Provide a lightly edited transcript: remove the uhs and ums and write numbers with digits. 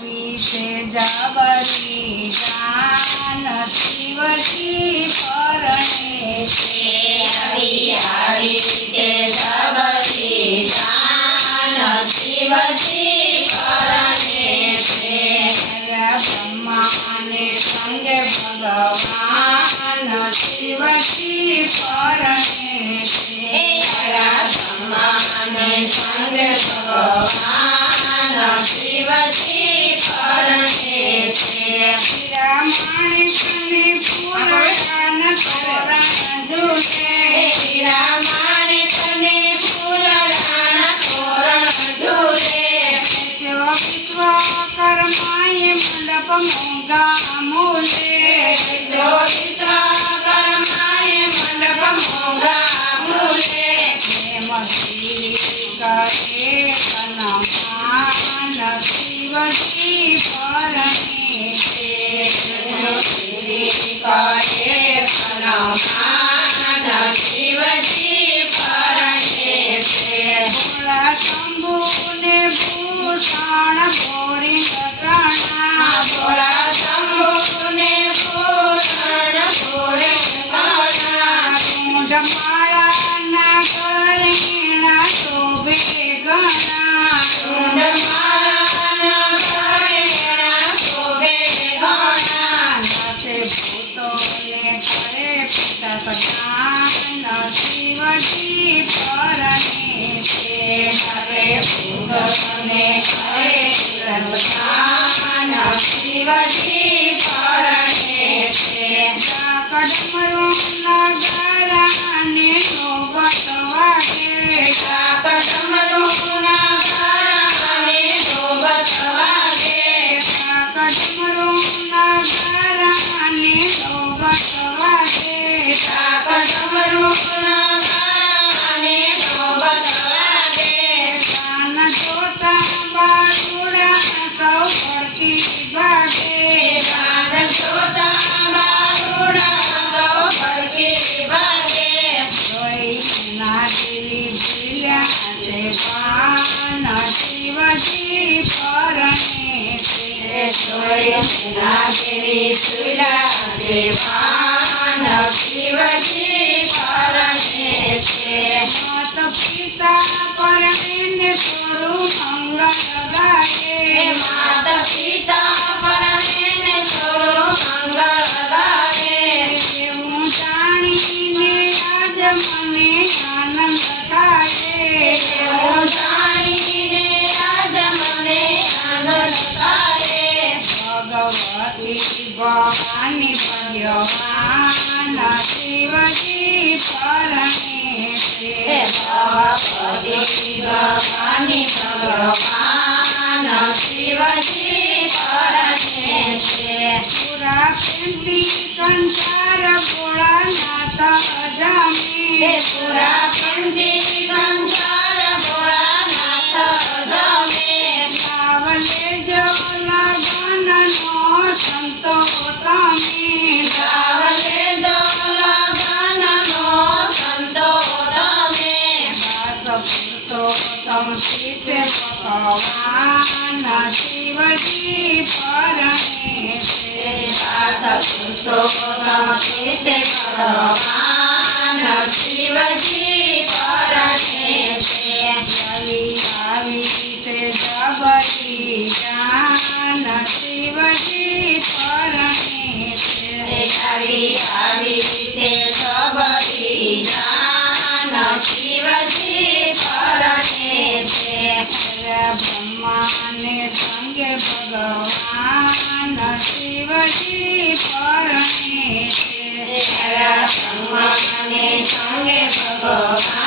વિશે જબરી જાન શિવજી પરણે છે આવી તે જબરી જાન શિવજી પરણે છે બ્રહ્માને સંગે ભગવાન શિવજી પરણે છે બ્રહ્માને સંગે ભગવાન શિવજી પરણે છે રામાયણને પુરાણ તોરણ ઝૂલે રામાયણને પુરાણ તોરણ ઝૂલે જો વિશ્વકર્માએ મંડપ મોંઘા મૂલે જો વિશ્વકર્માએ મંડપ મોંઘા મૂલે મસ્તી કરે કનમાન શિવજી પરણે છે કરે હનુમાન શિવજી પરણે છે ભોળા શંભુને ભૂષણ ભોરી ગગણા ભોળા શંભુને ભૂષણ ભોરે ગણા ઢૂંઢ માળાના કરેણા શોભે ઘણા ઢૂંઢમાળાના ઘરેણા શોભે ઘણા નાથે ભૂતોને કરે પિતા કટાન શિવજી પરણે છે હરે ભૂતને કરે પ્રધાન શિવજી પરણે છે કડમરું નગરાને નોબત વાગે કડમરૂના ગારાને ધોબત વાગે કડમરું નગરાને નોબત વાગે કડમરૂના ગારાને ધોબત વાગે કાન જોતા બારુડા સૌ પડતી ભાગે ગાન જોતા બારુડા સૌ પડતી ભાગે જોઈ નાગરી ભીલ્યા છે પાન શિવજી પરણે છે જોઈ નાગરી સુલા દેવાન શિવજી પરણે છે માત પિતા પરણે થોડું મંગળ ગાય માત પિતા પરણે થોડું મંગળ ગાવે એવું જાણીને આજ મને આનંદ થાય હું જાણીને આજ મને આનંદ થાય ભગવતી ભવાની ભગવાન શિવજી પરણે છે ભગવતી ભવાની ભગવાન શિવજી પરણે છે પુરા પેંડી સંસાર ભોળાનાથ અજામે પુરા પંજી સંસાર ભોળાનાથ ગમે સાવલે જો લગનનો સંતો તમે ગાવલે દોલગનનો સંતો તમે દાસ પુરુષોત્તમ શિવે ભગવાન શિવજી પરણે છે દાસ પુરુષોત્તમ શિવે ભગવાન શિવજી પરણે છે આવી તે જબરી જાન શિવજી પરણે છે આવી તે સબરી જાન શિવજી પરણે છે બ્રહ્માને સંગે ભગવાન શિવજી પરણે છે સંગને સંગે ભગવાન